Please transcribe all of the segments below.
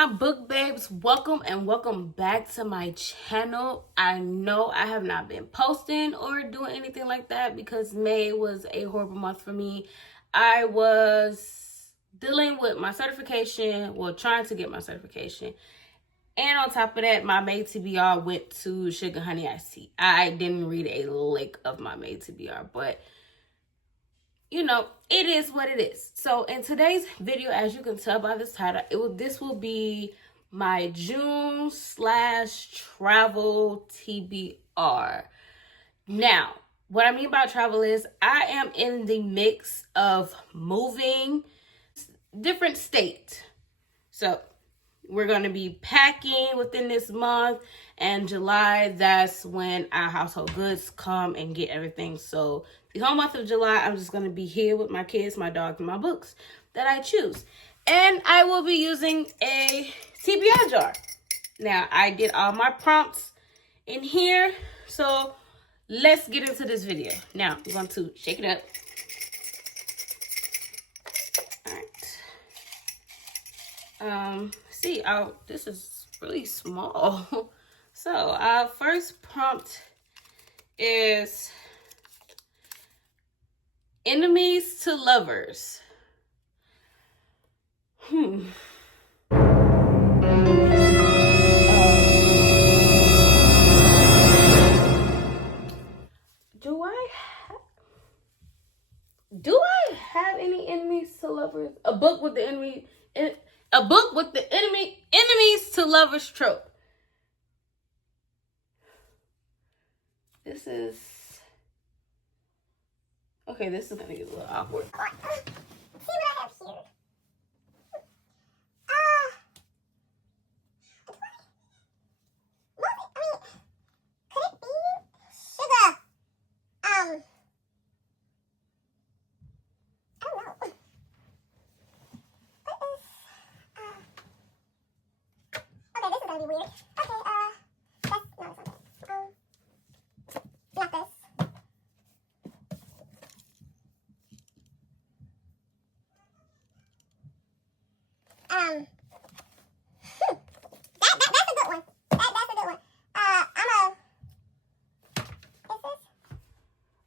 my book babes, welcome and welcome back to my channel. I know I have not been posting or doing anything like that because May was a horrible month for me. I was dealing with my certification, well, trying to get my certification. And on top of that, my May TBR went to Sugar Honey Iced Tea. I didn't read a lick of my May TBR, but you know, it is what it is. So in today's video, as you can tell by this title, this will be my June/travel TBR. Now, what I mean by travel is I am in the mix of moving different state. So we're going to be packing within this month, and July, that's when our household goods come and get everything. So the whole month of July, I'm just going to be here with my kids, my dog, and my books that I choose. And I will be using a TBR jar. Now, I did all my prompts in here. So let's get into this video. Now, I'm going to shake it up. All right. See, this is really small. So our first prompt is enemies to lovers. Do I have any enemies to lovers? A book with the enemies to lovers trope. This is okay. This is gonna get a little awkward. See what I have here. Could it be sugar? I don't know. What is, okay, this is gonna be weird. Okay, that's, no, it's okay. Not this. That's a good one. That's a good one.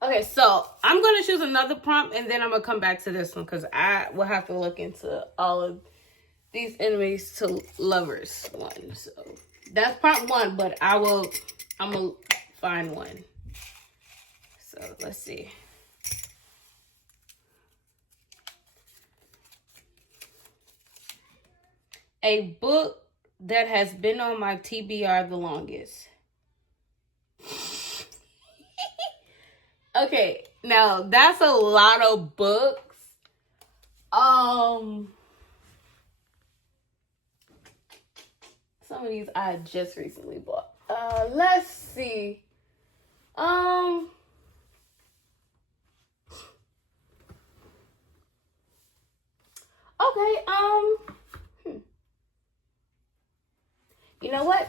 Okay, so I'm gonna choose another prompt and then I'm gonna come back to this one because I will have to look into all of these enemies to lovers one. So that's prompt one, but I'm gonna find one. So let's see. A book that has been on my TBR the longest. Okay, now that's a lot of books. Some of these I just recently bought. Let's see. Okay, you know what?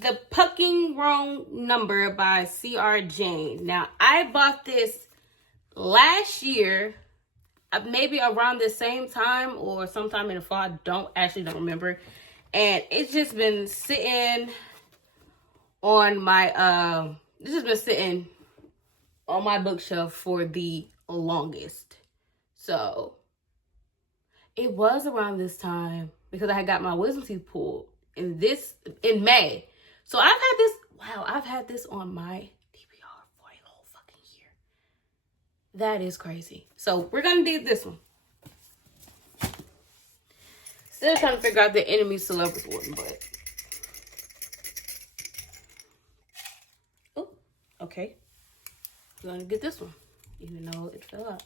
The Pucking Wrong Number by C.R. Jane. Now, I bought this last year, maybe around the same time or sometime in the fall. I don't remember. And it's just been sitting on my, bookshelf for the longest. So, it was around this time because I had got my wisdom teeth pulled in May. So I've had this on my TBR for a whole fucking year. That is crazy. So we're gonna do this one. Still trying to figure out the enemies to lovers one, but oh, okay. We're gonna get this one, even though it fell out.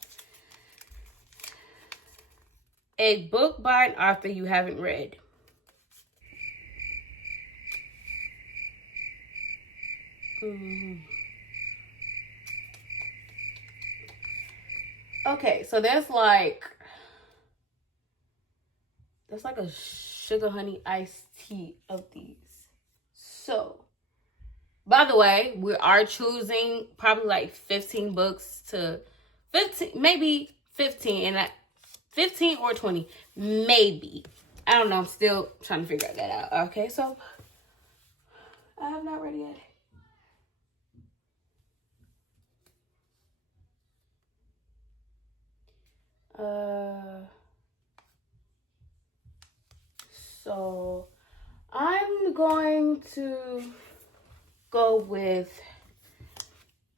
A book by an author you haven't read. Okay, so that's like a sugar honey iced tea of these. So, by the way, we are choosing probably like 15 books to 15, maybe 15, and 15 or 20, maybe. I don't know. I'm still trying to figure that out. Okay, so I have not read it yet. So I'm going to go with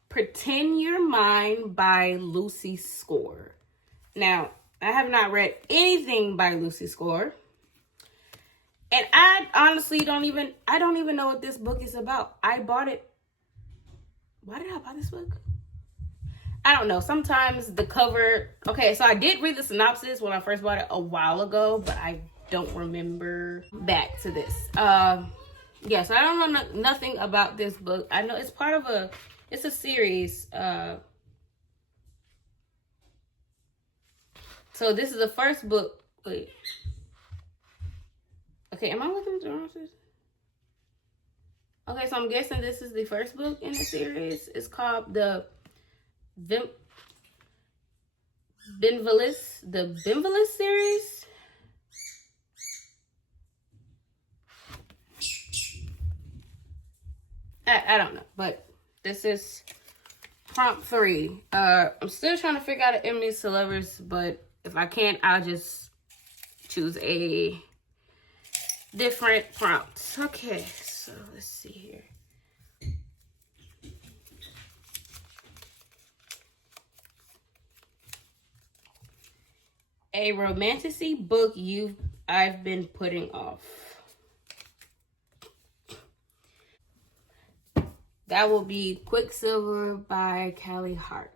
Pretend You're Mine by Lucy Score. Now, I have not read anything by Lucy Score. And I honestly don't even know what this book is about. I bought it. Why did I buy this book? I don't know. Sometimes the cover. Okay, so I did read the synopsis when I first bought it a while ago, but I don't remember back to this. Yeah, so I don't know nothing about this book. I know it's part of it's a series. So this is the first book. Wait. Okay, am I looking at the wrong series? Okay, so I'm guessing this is the first book in the series. It's called the Benvelis series. I don't know, but this is prompt 3. I'm still trying to figure out an enemies to lovers, but if I can't, I'll just choose a different prompt. Okay, so let's see here. A romantasy book I've been putting off. That will be Quicksilver by Callie Hart.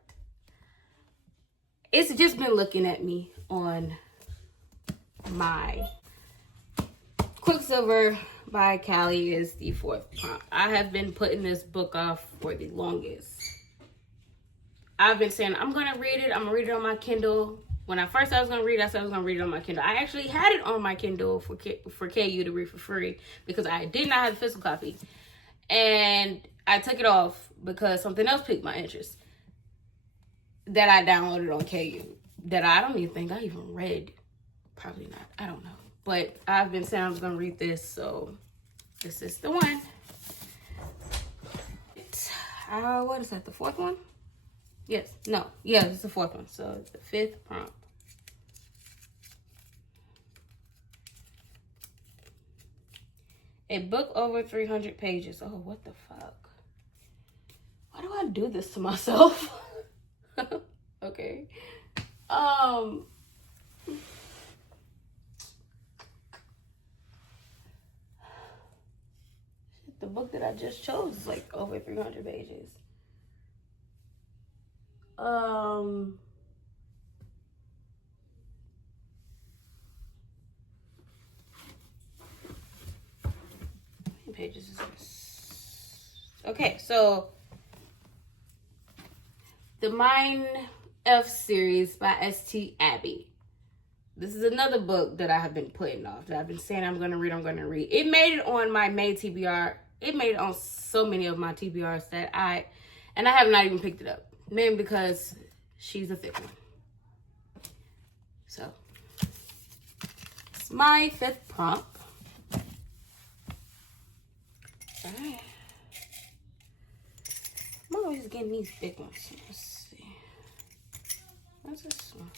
It's just been looking at me on my Quicksilver by Callie is the 4th prompt. I have been putting this book off for the longest. I've been saying, I'm going to read it. I'm going to read it on my Kindle. When I first said I was going to read it, I said I was going to read it on my Kindle. I actually had it on my Kindle for KU to read for free because I did not have the physical copy. And I took it off because something else piqued my interest that I downloaded on KU that I don't even think I even read. Probably not. I don't know. But I've been saying I was going to read this, so this is the one. What is that, the 4th one? Yes. No. Yeah, it's the 4th one. So it's the 5th prompt. A book over 300 pages. Oh, what the fuck? Why do I do this to myself? Okay. The book that I just chose is like over 300 pages. How many pages is this? Okay, so the Mine F series by S.T. Abbey. This is another book that I have been putting off, that I've been saying I'm going to read. It made it on my May TBR. It made it on so many of my TBRs that I have not even picked it up. Maybe because she's a thick one. So, it's my 5th prompt. All right. I'm always getting these big ones. Let's see. What's this one?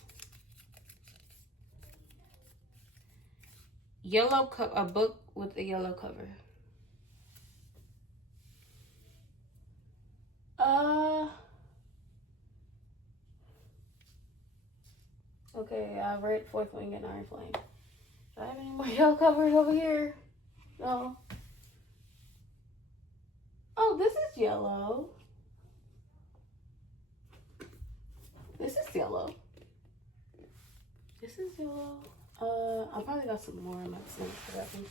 A book with a yellow cover. Okay, I read Fourth Wing and Iron Flame. Do I have any more yellow covers over here? No. Oh, this is yellow. This is yellow. This is yellow. I probably got some more in my sink for that one.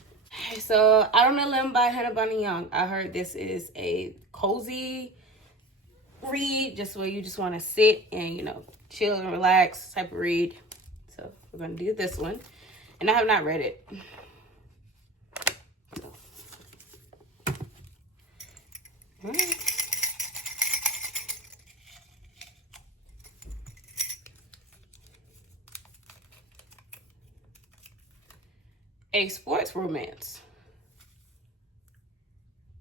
So, I Don't Know Limb by Hannah Bonny Young. I heard this is a cozy read, just where you just want to sit and, you know, chill and relax type of read. So, we're going to do this one. And I have not read it. So. All right. A sports romance.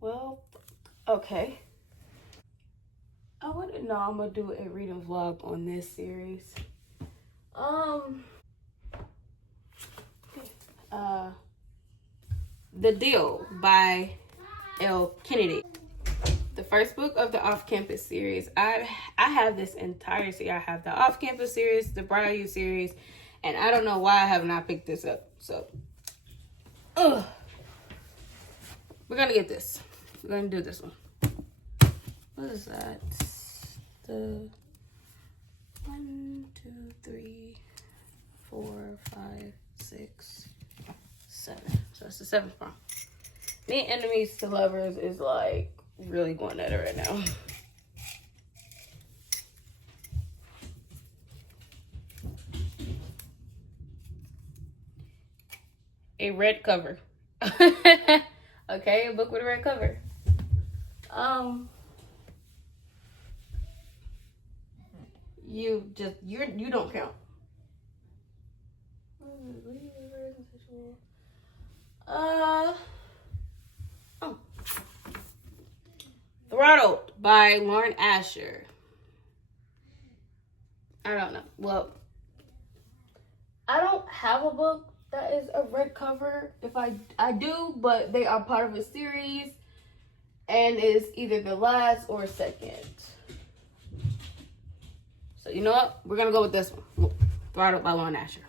Well, okay. I wouldn't know. I'm gonna do a reading vlog on this series. The Deal by L. Kennedy. The first book of the off-campus series. I have this entire series. I have the off-campus series, the Briar series, and I don't know why I have not picked this up. So, we're gonna get this. We're gonna do this one. What is that? The 1, 2, 3, 4, 5, 6, 7. So it's the 7th one. Me and Enemies to Lovers is like really going at it right now. A red cover. Okay, a book with a red cover. You don't count. Throttled by Lauren Asher. I don't know. Well, I don't have a book that is a red cover. If I do, but they are part of a series, and it's either the last or second. So you know what? We're gonna go with this one. Throttled by Lauren Asher.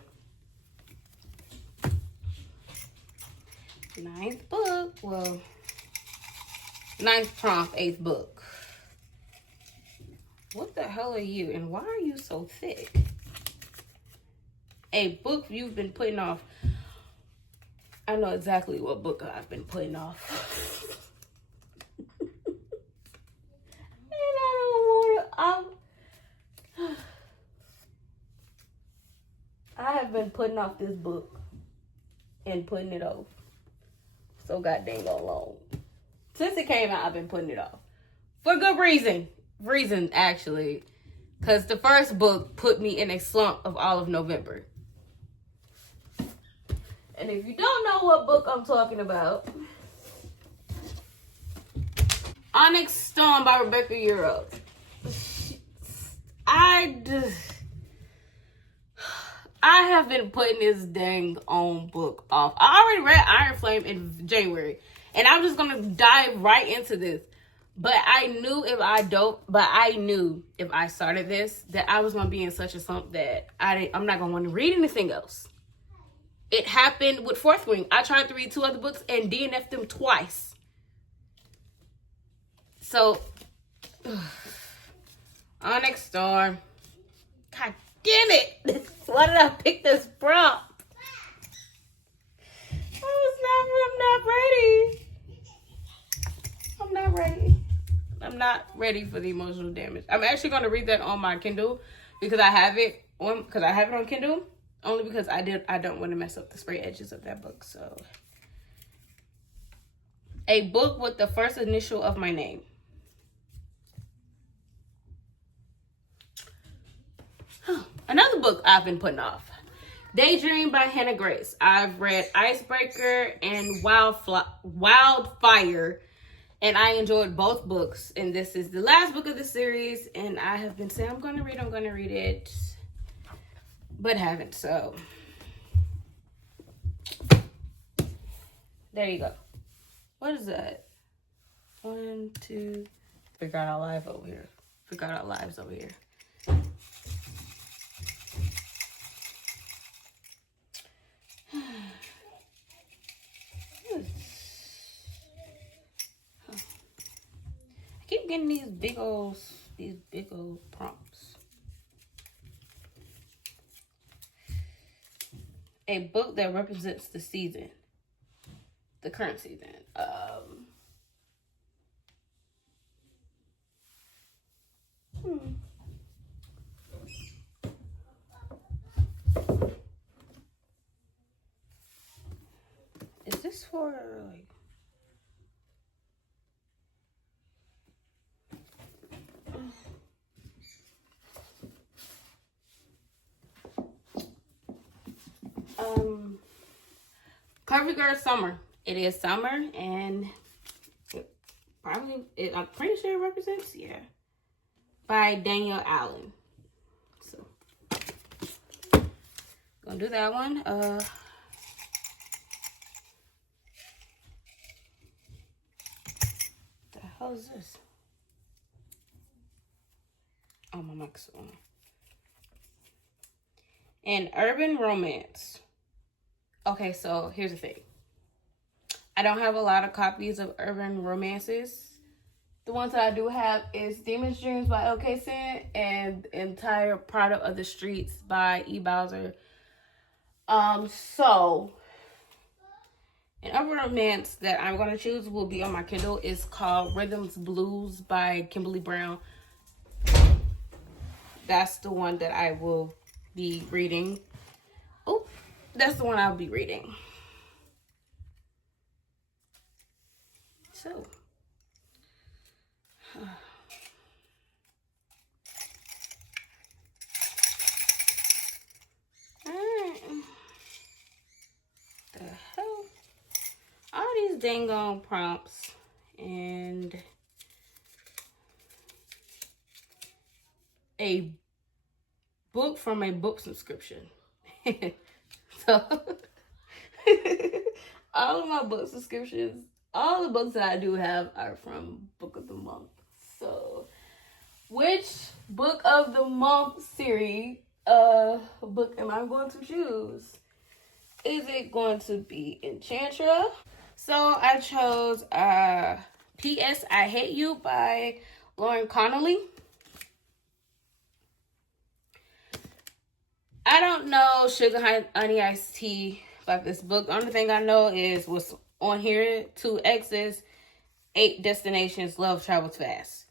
9th book. Well, 9th prompt, 8th book. What the hell are you? And why are you so thick? A book you've been putting off. I know exactly what book I've been putting off. And I have been putting off this book and putting it off so goddamn long. Since it came out, I've been putting it off. For good reason. Actually. Because the first book put me in a slump of all of November. And if you don't know what book I'm talking about, Onyx Stone by Rebecca Europe. I have been putting this dang on book off. I already read Iron Flame in January, and I'm just gonna dive right into this. But I knew if I started this, that I was gonna be in such a slump that I'm not gonna want to read anything else. It happened with Fourth Wing. I tried to read 2 other books and DNF'd them twice. So, Onyx Storm. God damn it! Why did I pick this prompt? I'm not ready for the emotional damage. I'm actually going to read that on my Kindle because I have it on Kindle. Only because I don't want to mess up the spray edges of that book. So, a book with the first initial of my name. Another book I've been putting off. Daydream by Hannah Grace. I've read Icebreaker and Wildfire, and I enjoyed both books. And this is the last book of the series, and I have been saying I'm going to read it, but haven't. So there you go. What is that? 1, 2. Figure out our lives over here. I keep getting these big old prompts. A book that represents the season, the current season. Is this for like? Coffee Girl Summer. It is summer, and I'm pretty sure it represents, yeah. By Daniel Allen. So, gonna do that one. The hell is this? Oh, my mic's on. And urban romance. Okay, so here's the thing. I don't have a lot of copies of urban romances. The ones that I do have is Demon's Dreams by L.K. Sin and the entire Product of the Streets by E. Bowser. So an urban romance that I'm going to choose will be on my Kindle. It's called Rhythms Blues by Kimberly Brown. That's the one that I will be reading. Oh, that's the one I'll be reading. So, the hell? All these dang on prompts and a book from a book subscription. So, all of my book subscriptions, all the books that I do have are from Book of the Month. So, which Book of the Month series book am I going to choose? Is it going to be Enchantra? So I chose P.S. I Hate You by Lauren Connolly. I don't know Sugar Honey Iced Tea about this book. The only thing I know is what's on here: 2 X's, 8 destinations, love travels fast.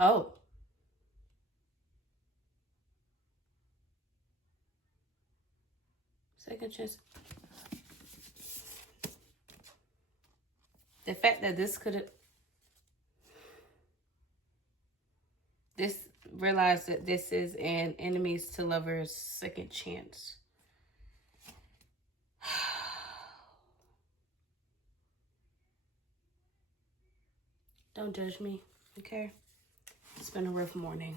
Oh. Second chance. The fact that this could have... realize that this is an enemies to lovers second chance. Don't judge me, okay? It's been a rough morning.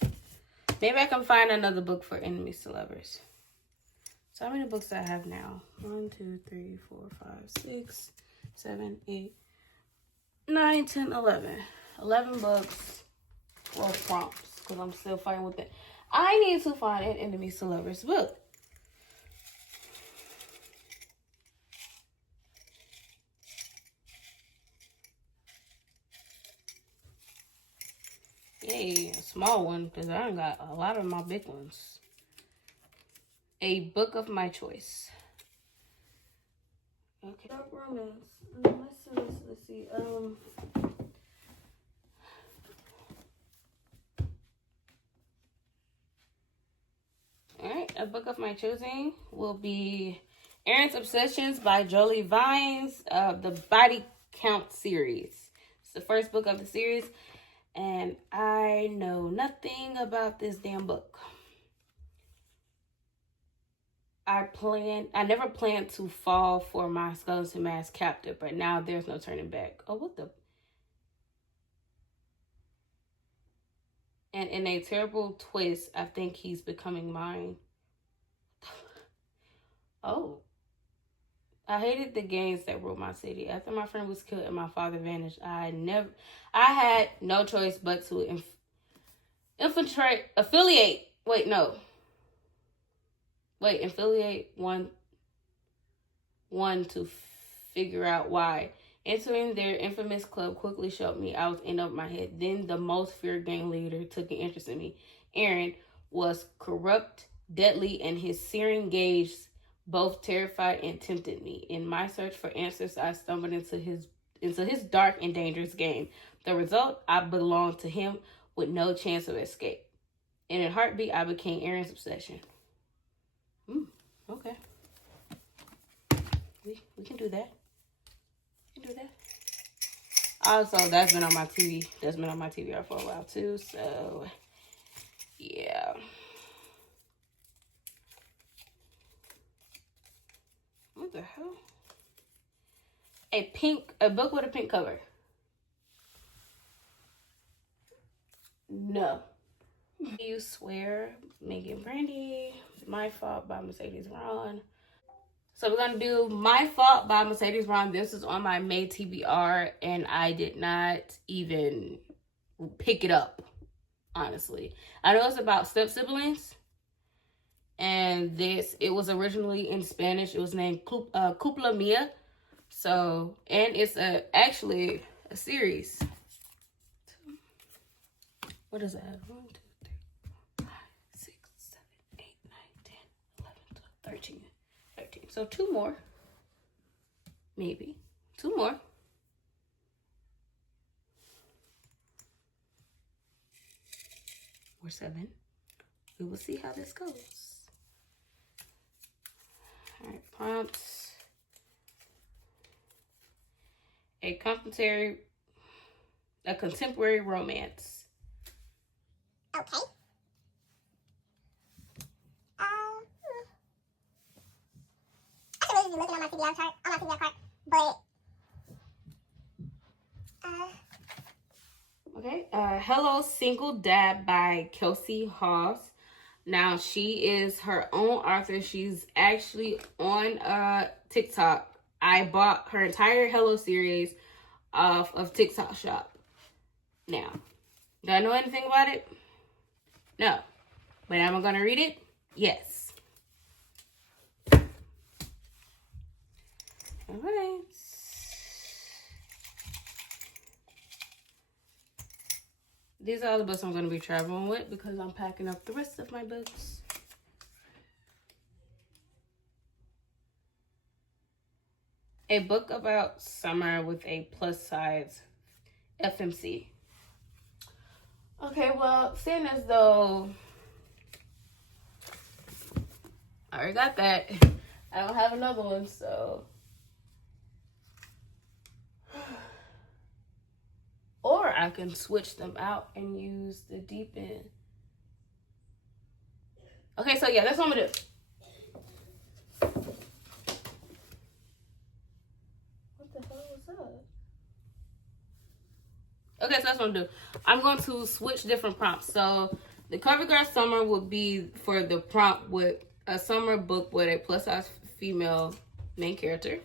But maybe I can find another book for enemies to lovers. So how many books do I have now? 1, 2, 3, 4, 5, 6, 7, 8, 9, 10, 11. 11 books. 12 prompts, because I'm still fighting with it. I need to find an enemies to lovers book. Yay, a small one, because I don't got a lot of my big ones. A book of my choice. Okay. Dark romance. Let's see. Alright, a book of my choosing will be Aaron's Obsessions by Jolie Vines, the Body Count series. It's the first book of the series, and I know nothing about this damn book. I never planned to fall for my skeleton mask captor, but now there's no turning back. Oh, what the? And in a terrible twist, I think he's becoming mine. Oh. I hated the gangs that ruled my city. After my friend was killed and my father vanished, I had no choice but to affiliate one to figure out why. Entering their infamous club quickly showed me I was in over my head. Then the most feared gang leader took an interest in me. Aaron was corrupt, deadly, and his searing gaze both terrified and tempted me. In my search for answers, I stumbled into his dark and dangerous game. The result, I belonged to him with no chance of escape. In a heartbeat, I became Aaron's obsession. Okay. We can do that. We can do that. Also, that's been on my TV. That's been on my TBR for a while too. So A book with a pink cover. No. You Swear, Megan Brandy. My Fault by Mercedes Ron. So we're gonna do My Fault by Mercedes Ron. This is on my May TBR, and I did not even pick it up, honestly. I know it's about step siblings, and it was originally in Spanish. It was named Cupla Mia. So, and it's actually a series. What is that? 1, 2, 3, 4, 5, 6, 7, 8, 9, 10, 11, 12, 13. So 2 more. Maybe. 2 more. Or 7. We will see how this goes. All right, prompts. A contemporary romance. Okay. I should really be looking on my TBR chart, but Okay. Hello Single Dad by Kelsey Hoss. Now she is her own author. She's actually on TikTok. I bought her entire Hello series off of TikTok Shop. Now, do I know anything about it? No. But am I gonna read it? Yes. All right. These are all the books I'm going to be traveling with because I'm packing up the rest of my books. A book about summer with a plus size FMC. Okay, well, seeing as though I already got that, I don't have another one, so. Or I can switch them out and use the deep end. Okay, so yeah, that's what I'm gonna do. What the hell was that? Okay, so that's what I'm gonna do. I'm going to switch different prompts. So the Cover Girl Summer would be for the prompt with a summer book with a plus size female main character.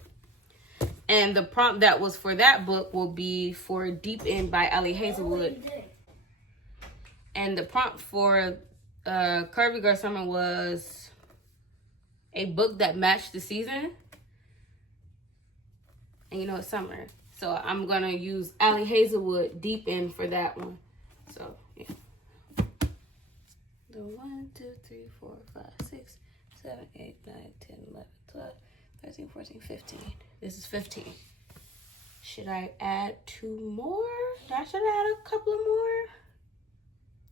And the prompt that was for that book will be for Deep End by Ali Hazelwood. And the prompt for Curvy Girl Summer was a book that matched the season. And you know it's summer. So I'm going to use Ali Hazelwood Deep End for that one. So, yeah. The 1, 2, 3, 4, 5, 6, 7, 8, 9, 10, 11, 12, 13, 14, 15. This is 15. Should I add 2 more? I should add a couple more.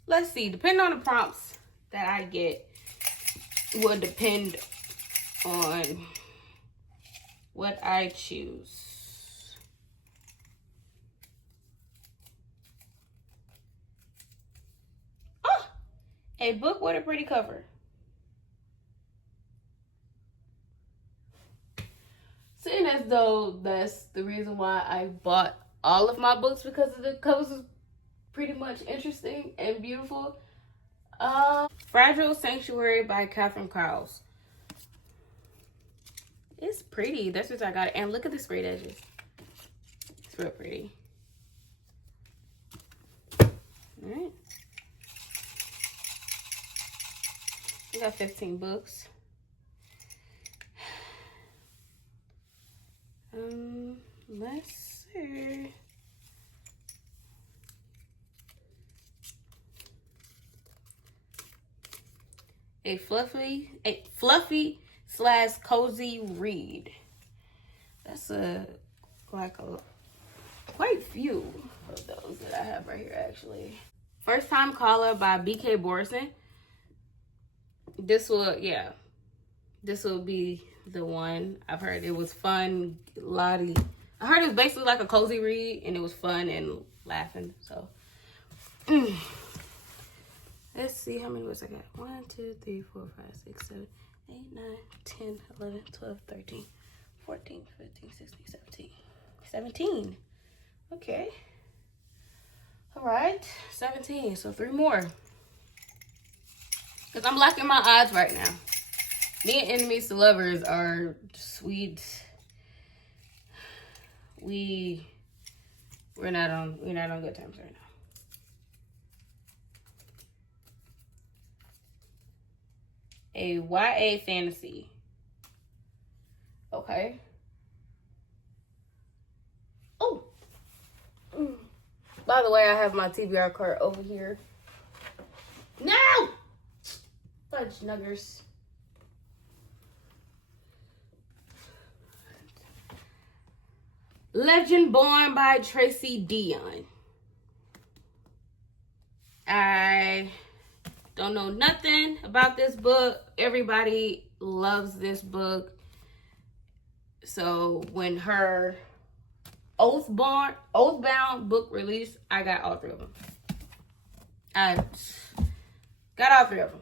Let's see. Depending on the prompts that I get will depend on what I choose. Oh, a book with a pretty cover. Seeing as though that's the reason why I bought all of my books, because of the covers is pretty much interesting and beautiful. Fragile Sanctuary by Catherine Cowles. It's pretty. That's what I got. And look at the sprayed edges. It's real pretty. All right. We got 15 books. Let's see. A fluffy / cozy read. That's quite few of those that I have right here, actually. First Time Caller by BK Borison. This will be the one. I've heard it was fun, I heard it was basically like a cozy read, and it was fun and laughing. So, let's see how many books I got. 1, 2, 3, 4, 5, 6, 7, 8, 9, 10, 11, 12, 13, 14, 15, 16, 17. 17. Okay. All right, 17. So 3 more. Because I'm locking my odds right now. Me and enemies to lovers are sweet. We're not on good terms right now. A YA fantasy. Okay. Oh. By the way, I have my TBR card over here. No! Fudge nuggers. Legend Born by Tracy Dion. I don't know nothing about this book. Everybody loves this book. So when her Oathbound book released, I got all 3 of them. I got all 3 of them.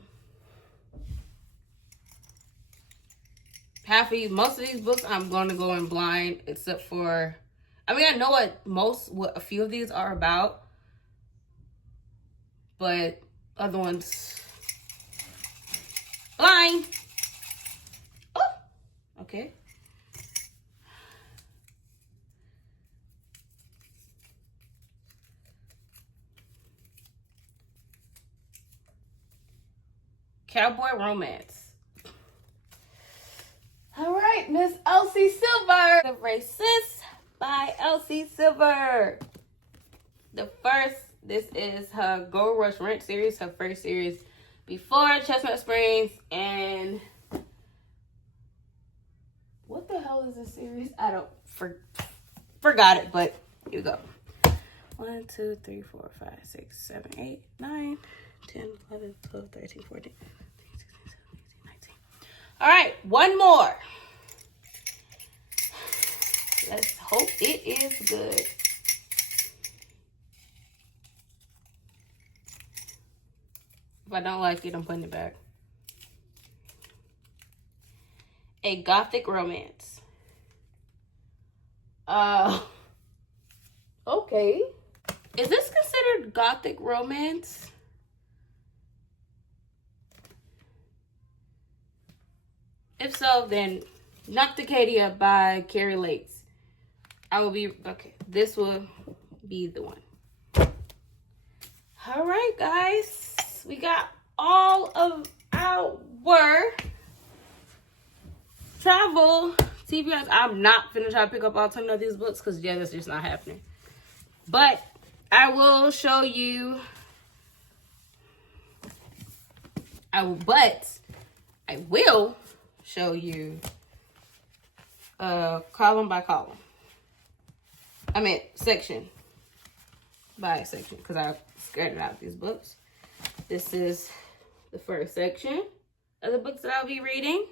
Most of these books I'm going to go in blind, except for, I mean, I know what a few of these are about, but other ones, blind. Oh, okay. Cowboy Romance. All right, Miss Elsie Silver. The Racist by Elsie Silver. This is her Gold Rush Rent series, her first series before Chestnut Springs. And what the hell is this series? I don't forgot it, but here we go. 1, 2, 3, 4, 5, 6, 7, 8, 9, 10, 11, 12, 13, 14, 15, 16, 17, 18, 19. All right, one more. Let's hope it is good. If I don't like it, I'm putting it back. A Gothic Romance. Okay. Is this considered Gothic romance? If so, then Nocticadia by Carrie Lakes. Okay, this will be the one. All right, guys. We got all of our travel TBRs. I'm not finna try to pick up all 10 of these books because, yeah, that's just not happening. But I will show you. I will show you column by column. I meant section by section because I scattered out these books. This is the first section of the books that I'll be reading.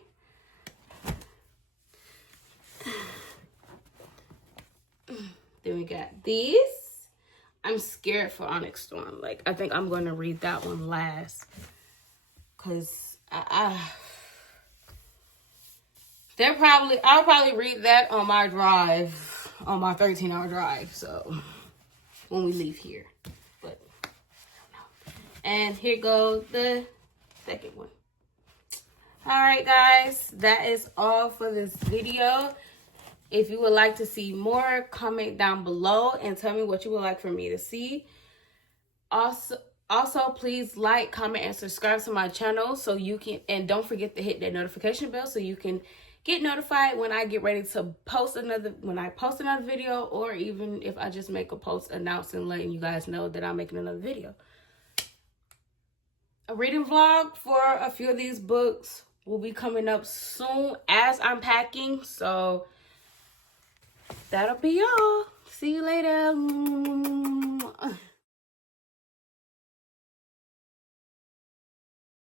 Then we got these. I'm scared for Onyx Storm. Like, I think I'm going to read that one last. Because I'll probably read that on my drive, on my 13-hour drive. So, when we leave here. But, I don't know. And here goes the second one. Alright, guys. That is all for this video. If you would like to see more, comment down below and tell me what you would like for me to see. Also, please like, comment, and subscribe to my channel so you can, and don't forget to hit that notification bell so you can get notified when I get ready to post another video, or even if I just make a post announcing, letting you guys know that I'm making another video. A reading vlog for a few of these books will be coming up soon as I'm packing, so that'll be all. See you later.